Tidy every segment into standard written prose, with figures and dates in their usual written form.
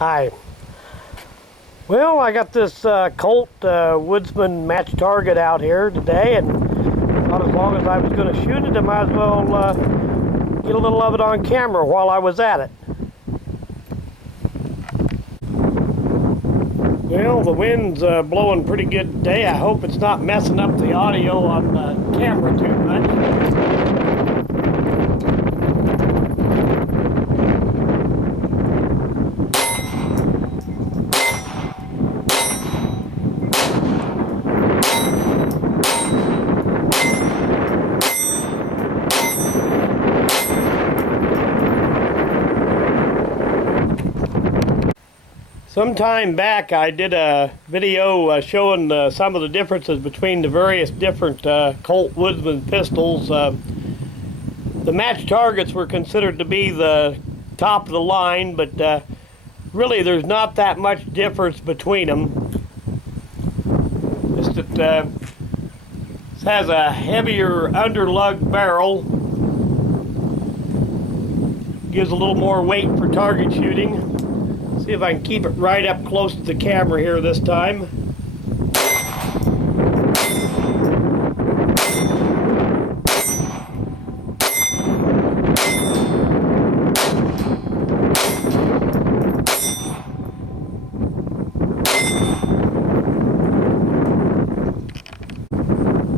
Hi. Well, I got this Colt Woodsman match target out here today, and thought as long as I was going to shoot it, I might as well get a little of it on camera while I was at it. Well, the wind's blowing pretty good today. I hope it's not messing up the audio on the camera too much. Some time back I did a video showing some of the differences between the various different Colt Woodsman pistols. The match targets were considered to be the top of the line, but really there's not that much difference between them. Just that this has a heavier underlug barrel, gives a little more weight for target shooting. See if I can keep it right up close to the camera here this time.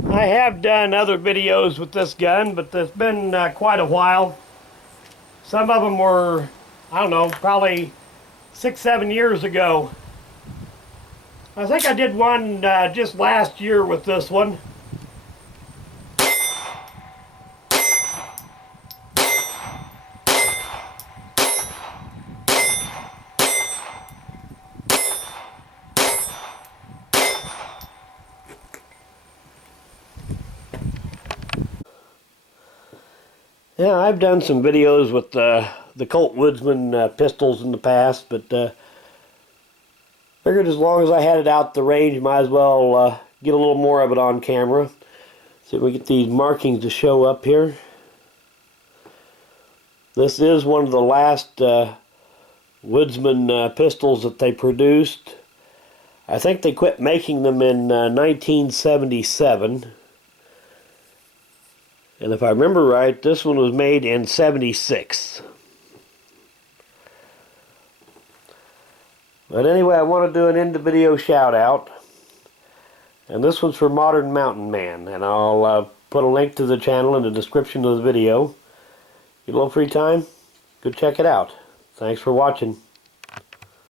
I have done other videos with this gun, but it's been quite a while. Some of them were, I don't know, probably 6-7 years ago. I think I did one just last year with this one. Yeah, I've done some videos with the Colt Woodsman pistols in the past, but figured as long as I had it out the range, might as well get a little more of it on camera. See if we get these markings to show up here. This is one of the last Woodsman pistols that they produced. I think they quit making them in 1977. And if I remember right, this one was made in 76. But anyway, I want to do an end of video shout out. And this one's for Modern Mountain Man. And I'll put a link to the channel in the description of the video. Get a little free time? Go check it out. Thanks for watching.